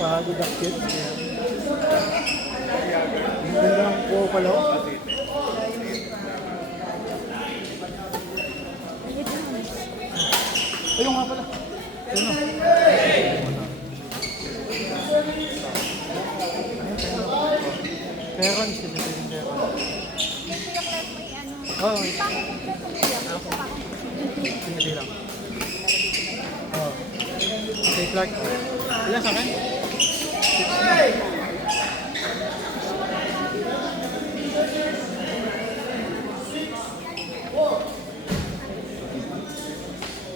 Pagod ang kit. Ang ganda ng po pala. Ayun nga pala. Ayun o. Peron, sila yung peron. Oo. Pinili lang. Oo. Okay, Clark. Ilan sa akin?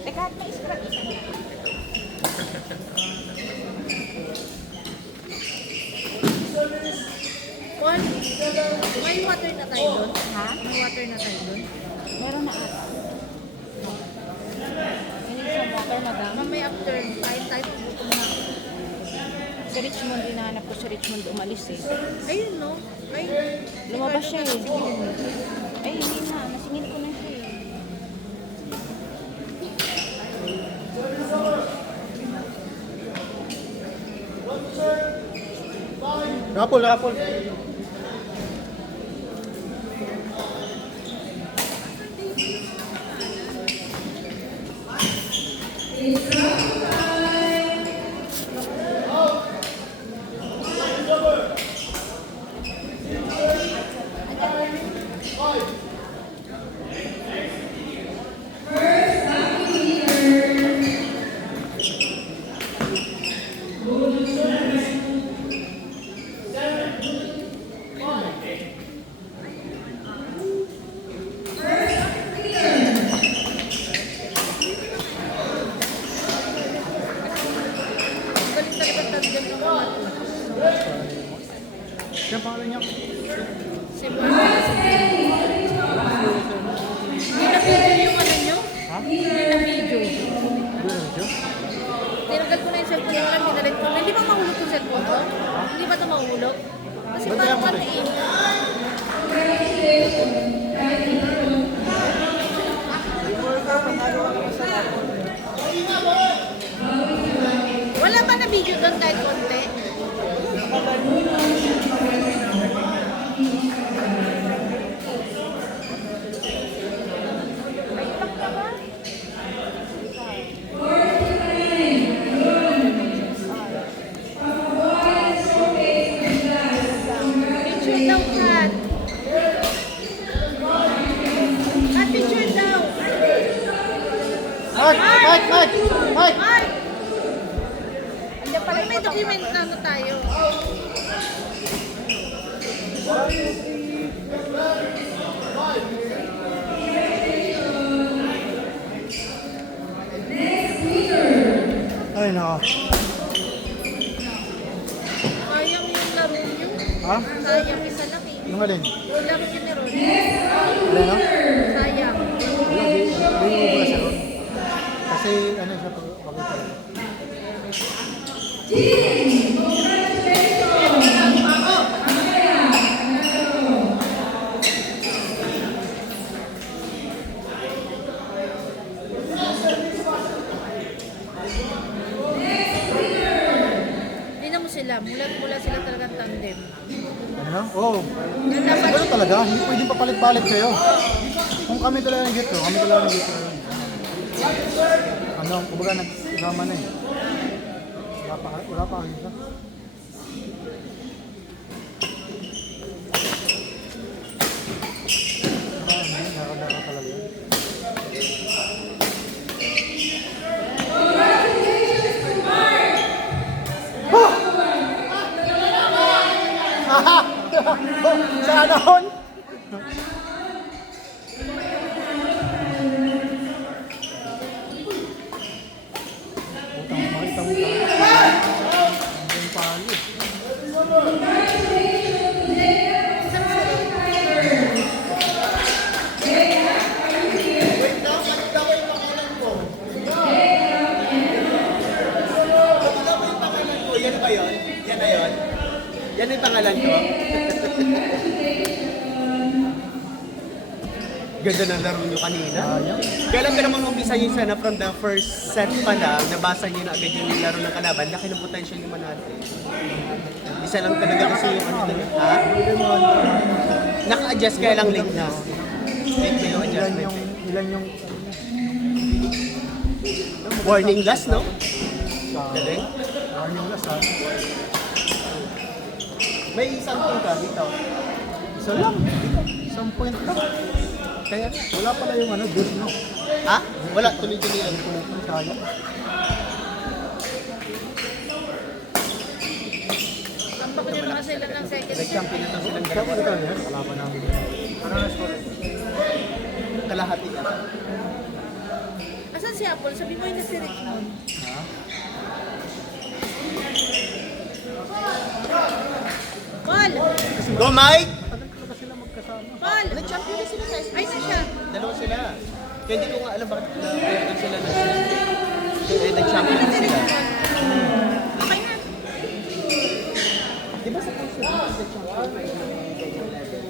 Teka, may scratch. Paul, may water na tayo doon? Ha? May water na tayo doon? Meron na ata. Hindi sa water na daw. Mamay after, kain tayo. Sa Richmond, hinahanap ko sa Richmond umalis eh. Ayun no? Ay, Lumabas siya eh. Ay, hindi na. Nasingin ko na siya eh. Rapol, rapol. Siya pangalan niya? si Mark. Hindi na video yung ano nyo? Ha? Hindi na video. Doon na siya? Tinagal ko na yung cellphone yung alam, dinalit ko. Hindi ba mahulog yung cellphone ko? Hindi ba ito mahulog? Kasi Ba't parang kaya ano mo eh. Wala ba na video doon lang kahit konti. Picture daw, Kat. Kat, picture daw. Mike! Mark! Andiyan pala, may document na ano tayo. Ay, nako. Sayang yung laro nyo. Ha? Sayang, isa lang eh. Yung alin? Yung laro nyo ni Ron. Wala na? Sayang. Wala, di mo ba siya ron? Kasi ano siya pag talaga. Tingnan mo sila, mula sila talagang tandem. Ano? Oo. Yan dapat, Ano talaga? Hindi pwedeng papalit-palit kayo. Kung kami talaga ng gito, kami talaga ng gito. Ano, kumbaga nagsama na eh. Wala pa kayo isa. Nakadara talaga yun. Sana hon! Utang makita mo talaga. Ang pali. Yan ba yun? Yan na yun? Yan yung pangalan ko? Ganda ng laro nyo kanina. Sayang. Kailan ka naman umpisa yun sana from the first set pa lang, nabasa niyo na agad yung laro ng kalaban, laki ng potential yung manalo. Isa lang talaga kasi yung ano talaga. Ha? Naka-adjust kaya lang late na. Late na yung adjustment. Ilan yung Warning last, no? sa Galing. warning last ha? May isang team ka dito. Isa lang. Isang point lang. Kaya, Wala pala yung ano, boost no. ha? Wala, tuloy-tuloy yan. Sayang. tampak nyo naman sila ng second set. Nag-champion na to silang Kaya dalawa. pala yan, wala pa namin. Ano na score? Kalahati yan. Asan si Apple? Sabi mo yun na si Richmond. Ha? Paul! Go, Mike! Matagal ko na ba sila magkasama? Paul! Nag-champion na sila sa Ay, na siya. Dalawa sila. Kaya hindi ko nga alam bakit doon sila nag-champion na sila. Okay na. Di ba sa kasi nag-champion may ganyan level?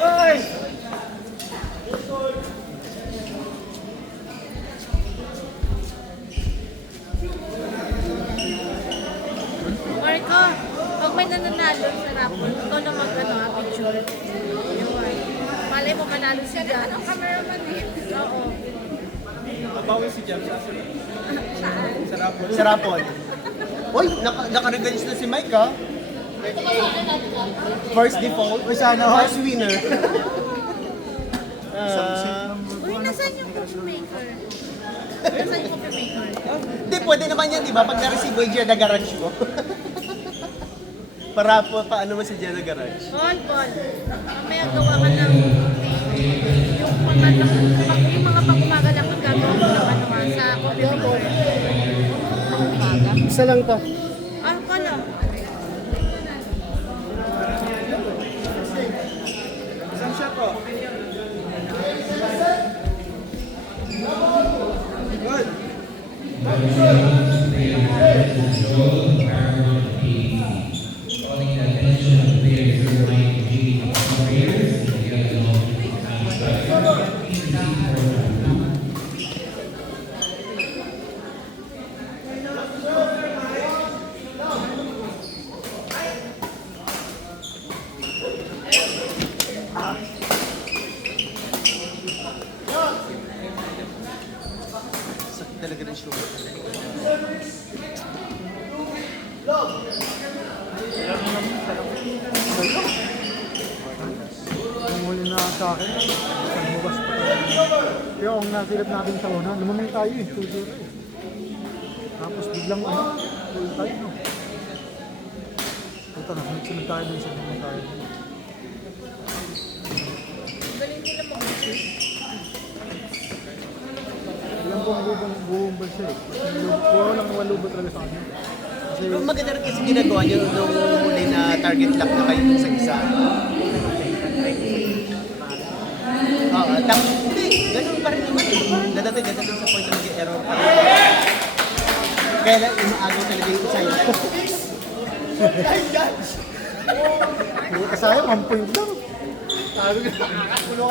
Ay! Marco, pag may nananalo sa rapol, ikaw na picture. Yun. Malay mo manalo si Jan. Anong cameraman eh? Oo. Abawi si Jam sa Sa Rapol. Uy, naka-revenge na si Mike ha? First default. Uy, sana First winner. Uy, nasaan yung coffee maker? Nasaan yung coffee maker? Hindi, pwede naman yan, di ba? Pag na-receive mo yung Jeddah Garage ko. Para po, paano mo si Jeddah Garage? Paul, mamaya gawa ka ng yung mga pag-umaga lang ang gagawa mo ng ano nga sa coffee maker. Isa lang to. Ah, pala. Saan siya po? Good. Yung huli na sa akin, lumabas pa tayo. Kaya kung nasilip natin sa una, lumamang tayo eh, 2-0 eh. Tapos biglang full time no. Punta na, sunod tayo dun sa lumamang tayo. Galing nila mag-shoot. Ilang buong bansa eh. Puro lang walubo talaga sa kanya. Kasi Pero maganda rin kasi ginagawa niyo nung muli na target lock na kayo sa isa. Oo, hindi, ganun pa rin naman eh. Dadating sa point na mag-error pa rin. Kaya lang, inaagaw talaga yung isa yun. kasaya, 1 point lang.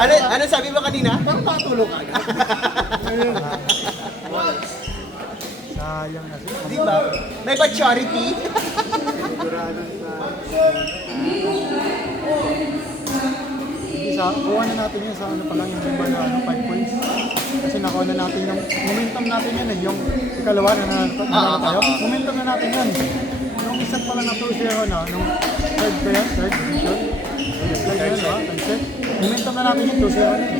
Ano sabi mo kanina? Parang patulog ka. Sayang na siya. Di ba? May ba charity? Kuha na natin yun sa ano pa lang yung iba na 5 points. Kasi nakuha na natin yung momentum natin yun eh. Yung ikalawa na tayo. Momentum na natin yun. Yung isa pa lang na 2-0 na, nung third pa yan, third division. Third yun, ha? Third. Momentum na natin yung 2-0 na eh.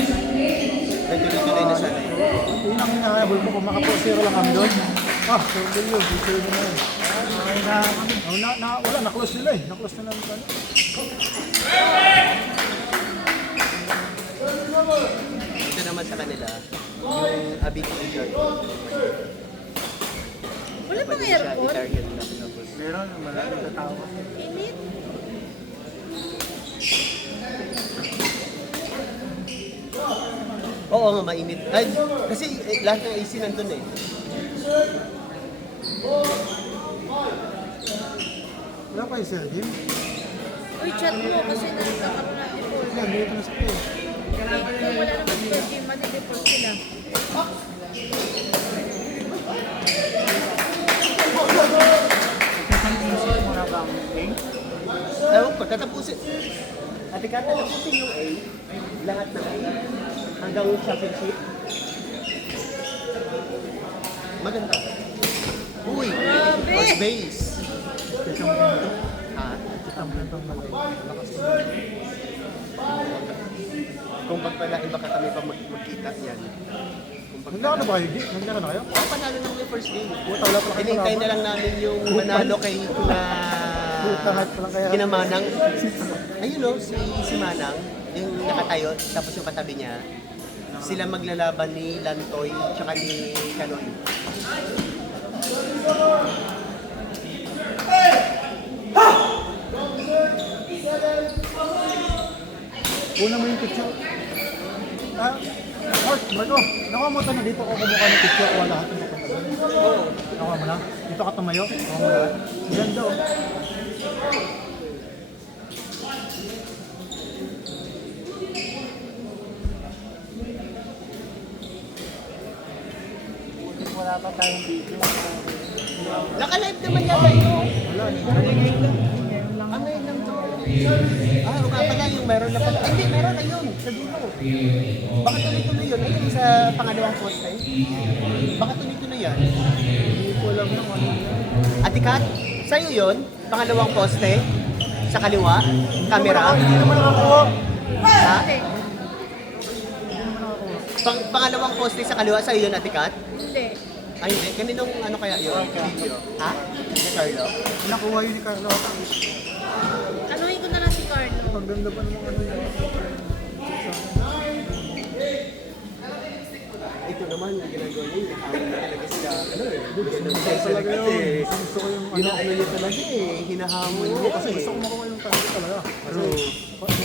Nagtuloy-tuloy na sana yun. Yun ang hinahabol ko, kung maka-4-0 lang kami doon. Turtle yun, 2-0 na yun. Wala, na-close nila eh. Na-close na lang. Ito naman sa kanila, yung Abig Richard. Wala bang Siya, aircon? i-target lang. Tapos, Meron, marami sa tao. Init? oo nga, mainit. Ay, kasi lahat ng AC nandun eh. Wala pa yung Sergin. Uy, chat mo kasi nagkakaroon natin po. Kasi dito na sa kayo. Kung wala naman sila game, madi-deport sila. Ewan ko, tatapusin. At ika, tatapusin yung A, lahat ng A, hanggang championship. Maganda. Uy, Grabe! first base. Ha? Kung pagpalain baka kami pa magkita yan. Kung Nagla ka na ba kayo? Nagla ka na kayo? panalo lang yung first game. Puta, wala pa kayo Hinintay na lang namin yung manalo kay Puta, hype pa lang kaya. kina Manang. Ayun o, si Manang, yung nakatayo, tapos yung katabi niya, sila maglalaban ni Lantoy tsaka ni Kanoy. Una mo yung picture. Marco, nakuha mo ito na dito ko kumuha ng picture ko lahat. Nakuha mo na? Dito ka tumayo? Nakuha mo lahat? Ganda oh. Wala pa tayong video. Naka-live naman yata yun. Wala, Ang ngayon lang to. O nga pala yung meron na pala. Ay, hindi, meron na yun. Sa dulo. Baka tuloy-tuloy yun. Ayun sa pangalawang poste. Baka tuloy-tuloy yan. hindi ko alam yung ano. Ate Kat, sa'yo yun? Pangalawang poste? Sa kaliwa? Camera? Hindi naman nakakuha. Ha? Hindi. Pangalawang poste sa kaliwa sa'yo yun, Ate Kat? Hindi. Ay, hindi. Kaninong ano kaya yun? Video? Ha? Ni Carlo? Nakuha yun ni Carlo. Anuhin ko na lang si Carlo. Ang ganda pa naman ano yun. Ito naman, yung ginagawa niya, yung hinahamon na talaga sila. Ano eh? Gusto talaga yun. Gusto ko yung ano. Ano niya talaga eh. Hinahamon Oo, niya. kasi gusto ko makuha yung target talaga. Kasi,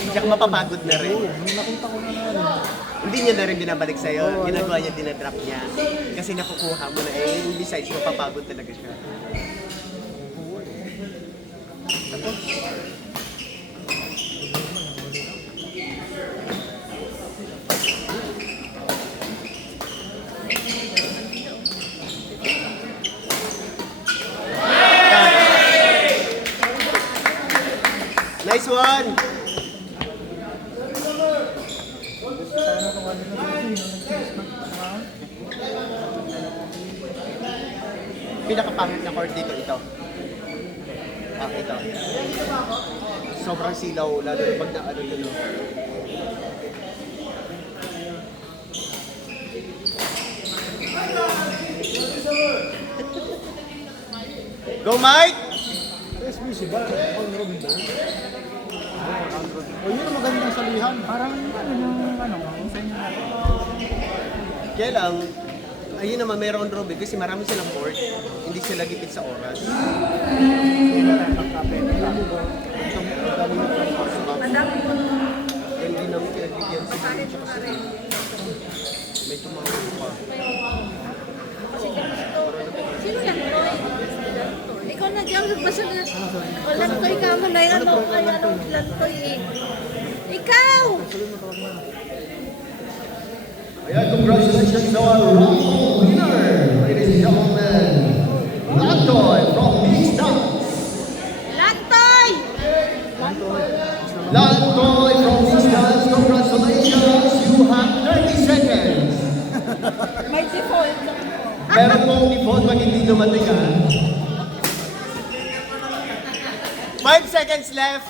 Tsaka mapapagod na rin. Oo, nung nakita ko na ano. Hindi niya na rin binabalik sa'yo. Ginagawa niya, dinadrop niya. Kasi nakukuha mo na eh. Besides, mapapagod talaga siya. Nice one! Sana kung ano na dito. Pinakapangit na court dito ito. Ito. Sobrang silaw, lalo na pag naano yun. No? Go, Mike! SBC ba? Ang Robin ba? O yun ang magandang salihan. Parang ano yung ano, sa inyo natin. Kaya lang, ayun naman may round robin kasi marami silang court. Hindi sila gipit sa oras. Hindi namin pinagbigyan si Billy tsaka si Ray. May tumawag pa. Sino yan, Toy? Ikaw na dyan, basta na. O, Lantoy ka mo na yun. Ano, ay, ano, Lantoy eh. Ikaw! Ayan, congratulations to our Rumble winner, ladies and gentlemen. Lantoy from Big Stars. Lantoy! Lantoy from Big Stars, congratulations. You have 30 seconds. May default. Meron pong default pag hindi dumating ha. 5 seconds left.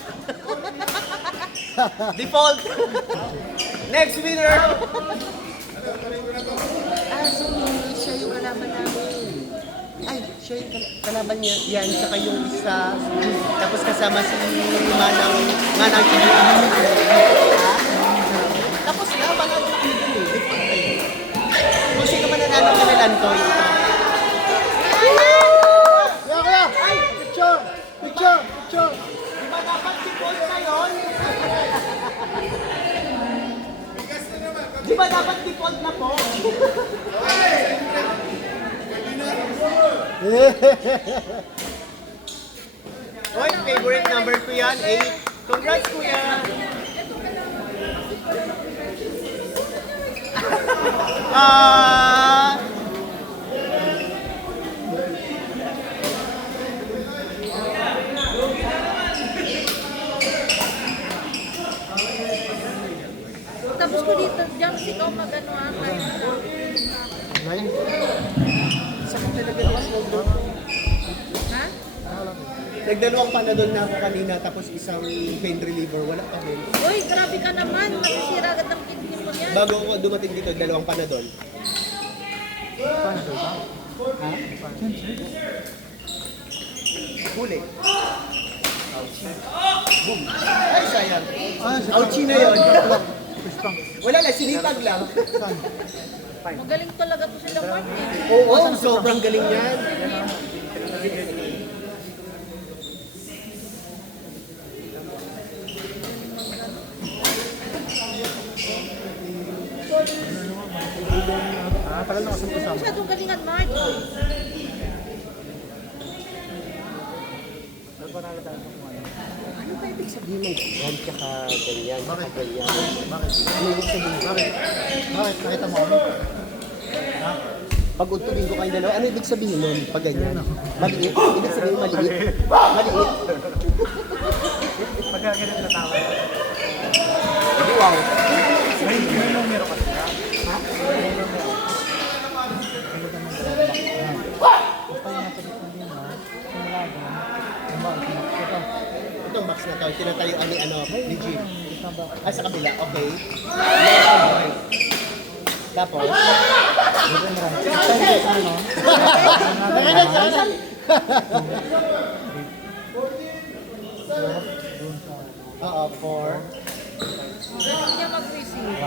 Default. Next winner. So siya yung kalaban namin. Ay, siya yung kalaban niya. Yan, saka yung isa. Tapos kasama si Manang Chili. Tapos na, panalo na kami dun eh. Default eh. Kung sino man nanalo kami Lantoy. Kaya! Ay! Picture! Picture! Picture! Di ba dapat default na yun? Di ba dapat default na po? Oy, favorite number ko yan, 8. Congrats, kuya! Ah! Tapos ko dito, Jams, ikaw mag-ano ha, kahit na. Nine? Sakit talaga ng shoulder. Ha? Nagdalawang panadol na ako kanina, tapos isang pain reliever, wala pa rin. Uy, grabe ka naman. Masisira agad ang kidney mo niyan. Bago ako dumating dito, dalawang panadol. Paano ito ba? Ha? Huli. Boom. Ay, sayang. Ah, Ouchie na yun. Pistang. Wala lang, sinipag lang. Saan? Magaling talaga to sila, Mark eh. Oo, sobrang galing yan. Ah, tagal na kasi kasama. Masyadong galingan, Mark. Ano ba ibig sabihin ng yan tsaka ganyan, tsaka ganyan? Bakit? Ano yung sabihin? Bakit? Bakit? Nakita mo kami? Ha? Pag untugin ko kayong dalawa, ano ibig sabihin nun pag ganyan? Maliit? Ibig sabihin maliit? Maliit? Pagkagalit na tama. Wow. May numero kasi. Ha? Itong box na to, tinatayuan ni ano, ni Jim. Ah, sa kabila, okay. Tapos, oo, 4. Hindi niya mag-receive.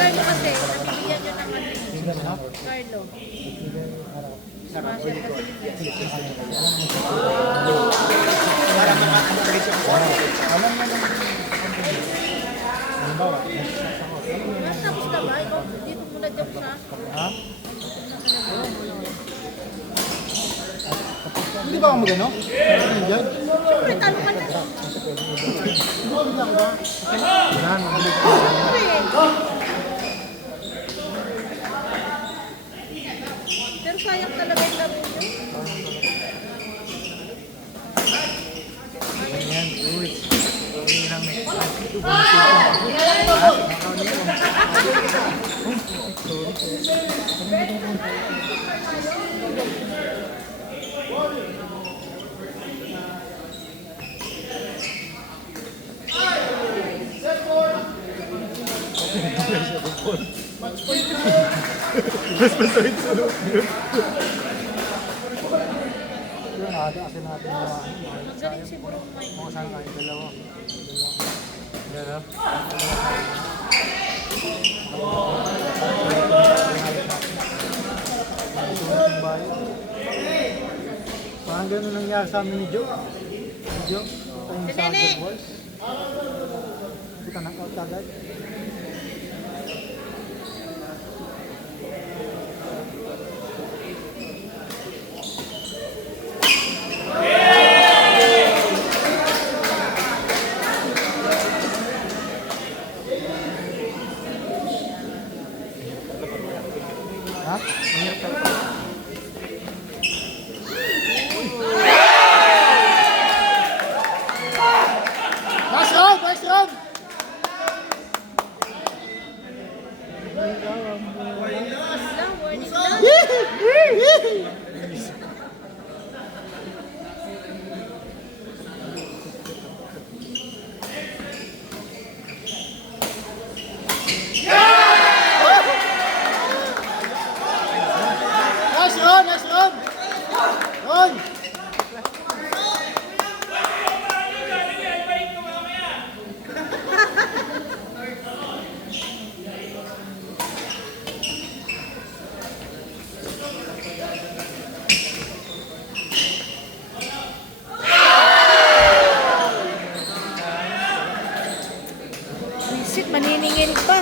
Carlo kasi, nabibigyan niya ng ano. Carlo. Smasher kasi. Para maka-encourage ako sa akin. Tapos ka ba? Ikaw, dito muna dyan siya. Ha? Hindi ba ako magano? Ano dyan? Siyempre, talo ka na. Hindi lang ba? Wala, mabilis ko. Pero sayang talaga yung laro niyo. Ayan, uy. Uy lang may. Yun, aga kasi natin yung ano. Magaling si Bro Mike. Mga saan kayo, dalawa. Yan ha. Parang ganun nangyari sa amin ni Joe. Si Joe, tayo sa Nene! Other Boys. Kita knock-out agad. Ha? Mahirap talaga. Nice round! Nice round! Lang, warning lang. Nice run! Nice run! Run! Visit, maniningil pa.